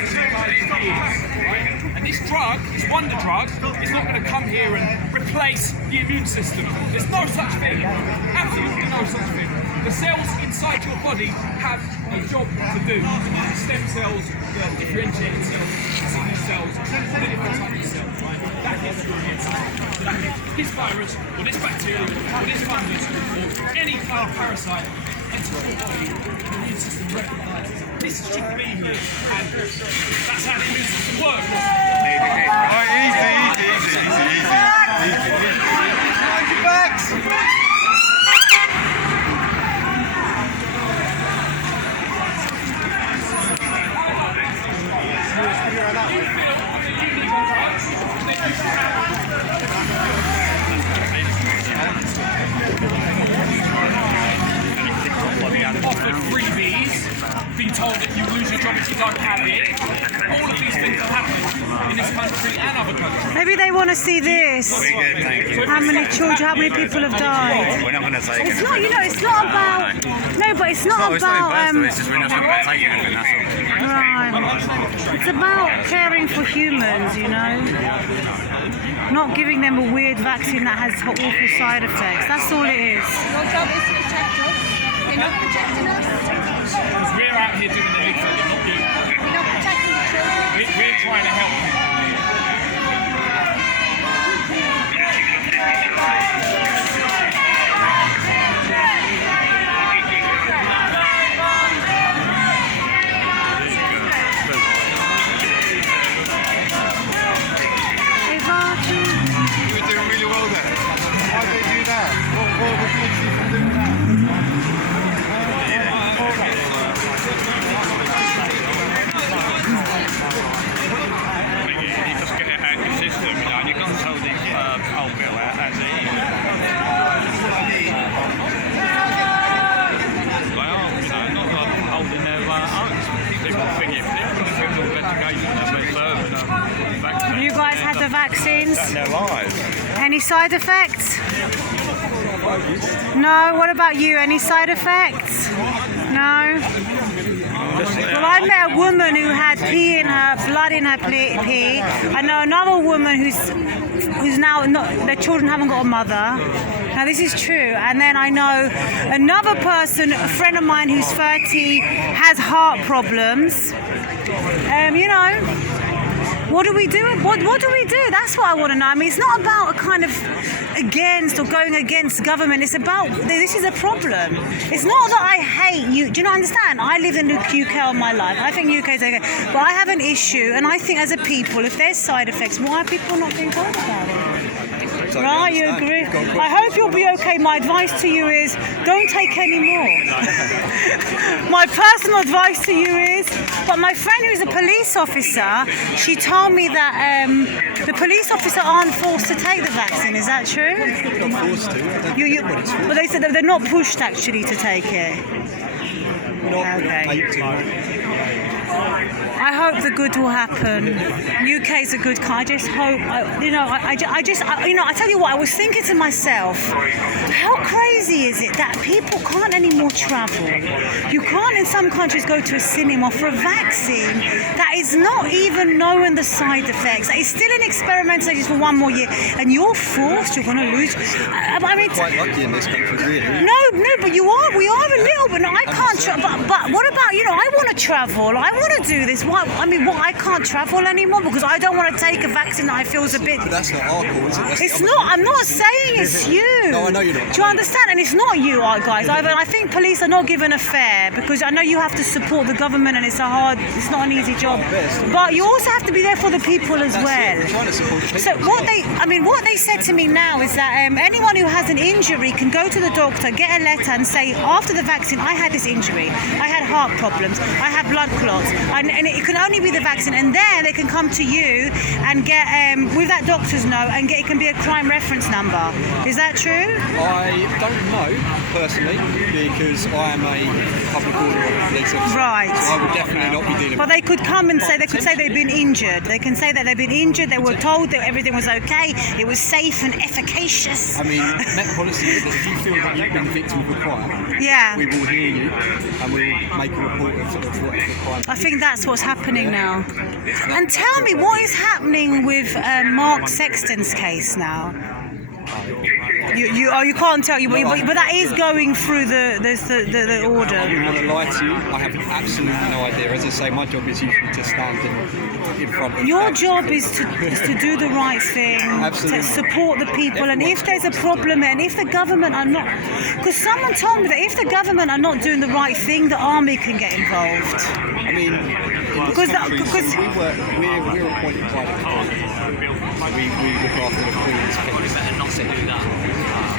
years, right? And this drug, this wonder drug, is not going to come here and replace the immune system. There's no such thing. Absolutely no such thing. The cells inside your body have a job to do. The stem cells, the differentiated cells, signal cells, all the different types of cells, right? That is your immune system. So that means this virus, or this bacteria, or this fungus, or any kind of parasite enters your body, the immune system recognises this should be here, and that's how the immune system works. Mind your backs! Offered freebies, being told that you lose your job if you don't have it. All of these things are happening in this country and other countries. Maybe they want to see this. Very good, thank you. How many children, how many people have died? We're not going to take It's it. not, it's not about. No, but it's not It's not about. personal, it's just we're not going to take anything, that's all. Right. It's about caring for humans, not giving them a weird vaccine that has awful side effects. That's all it is. Your job is to protect us. You're not protecting us. Because we're out here doing the big thing, not you. You're not protecting the children. We're trying to help you. You were doing really well there. Why did they do that? What would you do from doing that? You just get it out of the system, and you can't tell the old bill as it is. They are, not like holding their own. They've got to think it, they've got to do all investigation as they serve and Have you guys had the vaccines? Their lives. Any side effects? No. What about you? Any side effects? No. Well, I met a woman who had pee in her, blood in her pee. I know another woman who's now not. Their children haven't got a mother. Now this is true. And then I know another person, a friend of mine who's 30, has heart problems. What do we do? What do we do? That's what I want to know. I mean, it's not about a kind of against or going against government. It's about, this is a problem. It's not that I hate you. Do you not understand? I lived in the UK all my life. I think UK is okay. But I have an issue, and I think as a people, if there's side effects, why are people not being told about it? Right, you agree? I hope you'll be okay. My advice to you is don't take any more. My personal advice to you is, but my friend who's a police officer, she told me that the police officers aren't forced to take the vaccine. Is that true? Not forced to. But they said that they're not pushed actually to take it. Okay. I hope the good will happen. UK's a good country. I just hope. I tell you what. I was thinking to myself, how crazy is it that people can't anymore travel? You can't in some countries go to a cinema for a vaccine that is not even knowing the side effects. It's still in experimental stages for 1 more year, and you're forced. You're going to lose. I mean, Quite lucky in this country, really. no, but you are. We are a little bit. No, I can't travel. But what about I want to travel. I want to do this. Why? I can't travel anymore because I don't want to take a vaccine that I feel is a bit. But that's not our call, is it? That's It's the not. I'm not saying it's you. No, I know you're not. Do you understand? And it's not you, guys. I think police are not given a fair because I know you have to support the government, and it's not an easy job. But you also have to be there for the people as well. We're trying to support the people. So what they said to me now is that anyone who has an injury can go to the doctor, get a letter, and say after the vaccine I had this injury, I had heart problems, I had blood clots, and it can only be the vaccine, and then they can come to you and get with that doctor's note and it can be a crime reference number. Is that true? I don't know personally because I am a public order police officer. Right. So I will definitely not be dealing But they could come and say they've been injured. They can say that they've been injured. They were told that everything was okay. It was safe and efficacious. I mean, Met policy is that if you feel that you've been the victim of a crime, Yeah. we will hear you and we will make a report of whatever crime. I think that's what's happening now? And tell me, what is happening with Mark Sexton's case now? You can't tell you, but that is going through the order. I'm not going to lie to you. I have absolutely no idea. As I say, my job is usually to stand in front of. Your job is to do the right thing, Absolutely. to support the people, and if there's a problem, and if the government are not, because someone told me that if the government are not doing the right thing, the army can get involved. I mean, in this country, we're appointed by the Queen. We look after the Queen's people.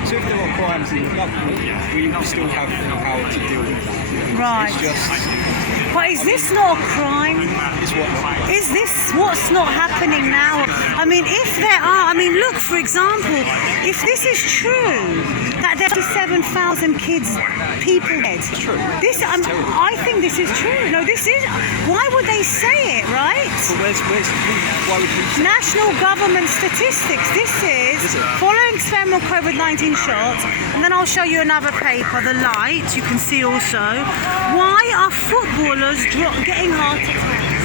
So if there are crimes in the government, we still have the power to deal with that. Right. It's just. But is this not a crime? It's what. Is this what's not happening now? I mean, if there are, I mean, look, for example, if this is true, that there are 7,000 people dead. It's true. I think this is true. No, this is. Why would they say it, right? But why would we say National government statistics. This is following spam on COVID-19 shots, and then I'll show you another paper, The Light. You can see also why are footballers getting heart attacks.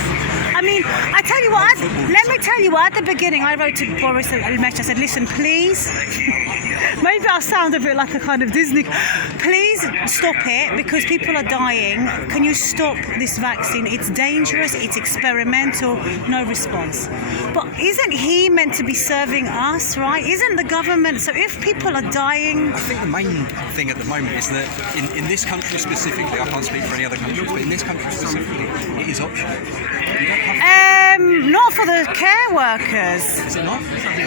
I mean, I tell you what. Let me tell you what. At the beginning, I wrote to Boris Elmech. I said, "Listen, please." Maybe I'll sound a bit like a kind of Disney. Please stop it because people are dying. Can you stop this vaccine? It's dangerous. It's experimental. No response. But isn't he meant to be serving us, right? Isn't the government? So if people are dying, I think the main thing at the moment is that in this country specifically, I can't speak for any other countries, but in this country specifically, it is optional. You don't have to. not for the care workers. Is it not?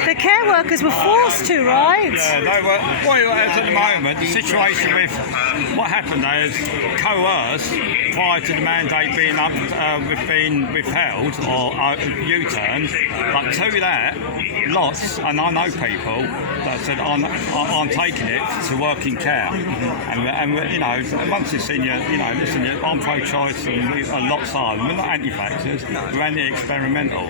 The care workers were forced to, right? Yeah, they were. Well, at the moment, the situation with what happened there is coerced prior to the mandate being withheld or U-turned. But to that, lots, and I know people that said, I'm taking it to work in care. And you know, once it's in your, you know, listen, I'm pro-choice and lots are. We're not anti-vaxxers, we're anti-experimental.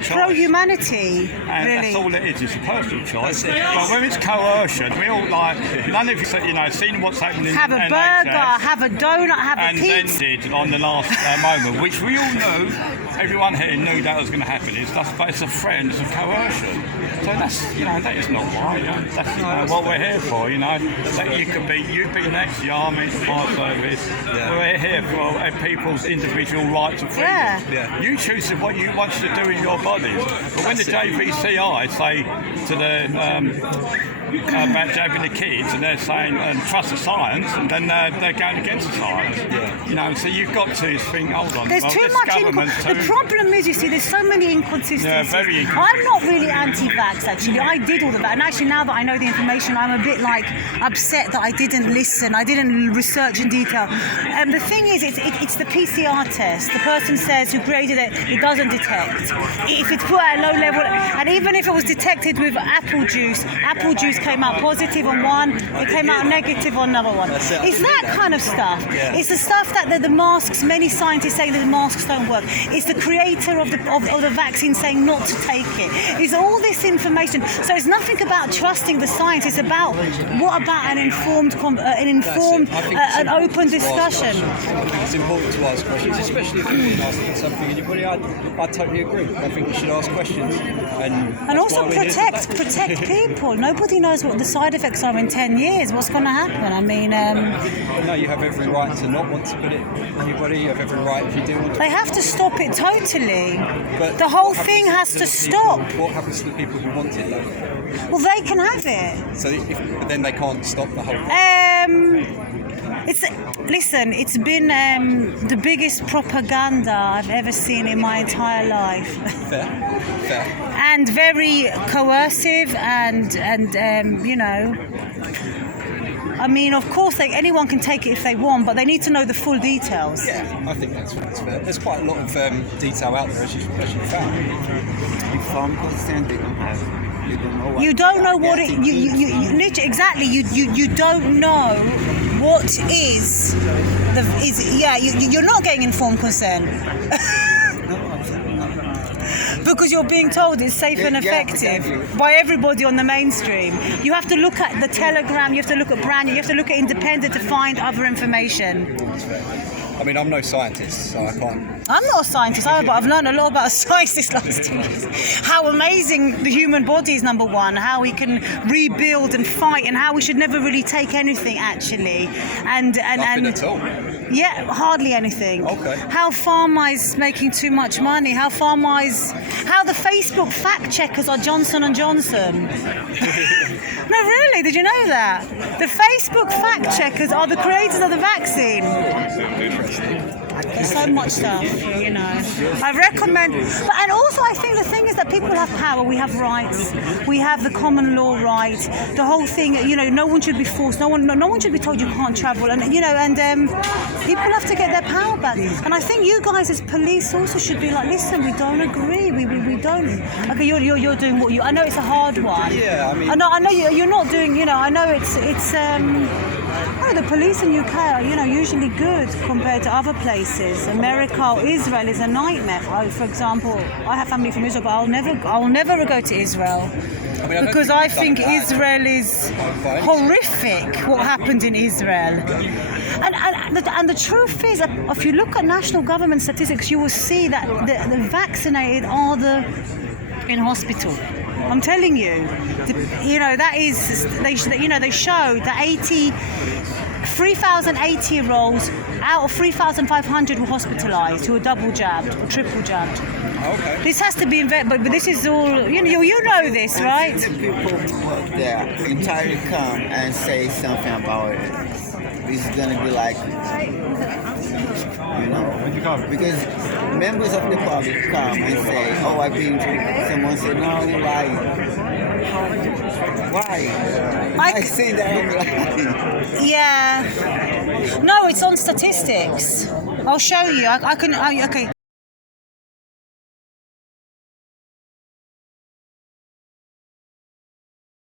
Pro-humanity, And really. that's all it is. It's a personal choice. But when it's coercion, we all like, none of you, you know, seen what's happening Have a in burger, NHS, have a donut, have a and then pizza. did on the last moment, which we all knew, everyone here knew that was going to happen. But it's a threat and it's a coercion. So that's, you know, that is not right. That's, you know, what we're here for, you know. That you'd be next, the army, the fire service. Yeah. We're here for people's individual rights and freedom. Yeah. You choose what you want to do in your bodies. But when the JVCI say to the about jabbing the kids, and they're saying trust the science, and then they're going against the science. Yeah. You know, so you've got to think, hold on. There's too this much. government The problem is, you see, there's so many inconsistencies. Yeah, very I'm not really anti-vax, actually. I did all of that, and actually now that I know the information, I'm a bit like upset that I didn't listen. I didn't research in detail. The thing is, it's the PCR test. The person says who created it, it doesn't detect. If it's put at a low level, and even if it was detected with apple juice came out positive on one, it came out negative on another one. That's it. It's that kind of stuff. Yeah. It's the stuff that the masks, many scientists saying that the masks don't work. It's the creator of the vaccine saying not to take it. It's all this information. So it's nothing about trusting the science. It's about what about an informed, an open discussion. It's important to ask questions, especially if you've been asking something anybody. I totally agree. I think you should ask questions. And Also protect people. Nobody knows what the side effects are in 10 years. What's going to happen? I mean, But no, you have every right to not want to put it on your body. You have every right if you do want to. they have to stop it totally. But The whole what thing happens has to the people- stop. What happens to the people who want it though? Well, they can have it. So but then they can't stop the whole thing. It's been the biggest propaganda I've ever seen in my entire life. Fair. And very coercive and you know, I mean, of course anyone can take it if they want, but they need to know the full details. Yeah, I think that's fair. There's quite a lot of detail out there, as you found. Informed consent they don't have. You don't know what You don't know what they it. are You literally exactly. You don't know what is the is. Yeah, you're not getting informed consent. Because you're being told it's safe and effective by everybody on the mainstream. You have to look at the Telegram, you have to look at Brand New, you have to look at Independent to find other information. I mean, I'm no scientist, so I can't. I'm not a scientist either, but I've learned a lot about science this last 2 years. How amazing the human body is, number one, how we can rebuild and fight, and how we should never really take anything, actually. Nothing at all. Yeah, hardly anything. Okay. How Pharma is making too much money. How the Facebook fact checkers are Johnson & Johnson. No, really, did you know that? The Facebook fact checkers are the creators of the vaccine. There's so much stuff, you know. I recommend, and also I think the thing is that people have power, we have rights, we have the common law right, the whole thing, you know, no one should be forced, no one should be told you can't travel, and you know, and people have to get their power back. And I think you guys as police also should be like, listen, we don't agree, we don't. Okay, you're doing what you. I know it's a hard one. Yeah, I mean. I know you're not doing. You know, I know it's. Oh, the police in UK are, you know, usually good compared to other places. America or Israel is a nightmare. For example, I have family from Israel, but I'll never go to Israel. I mean, Because I think Israel is horrific, what happened in Israel. And the truth is, that if you look at national government statistics, you will see that the vaccinated are in hospital. I'm telling you, you know, that is, they show that 3,000 80-year-olds out of 3,500 were hospitalised who were double jabbed or triple jabbed. Okay. This has to be but this is all, you know this, right? The people there entirely come and say something about it. It's gonna be like, you know, because members of the public come and say, "Oh, I've been drinking." Someone said, "No, you're lying." Why? I say that I'm lying. Yeah. No, it's on statistics. I'll show you. I can. Okay.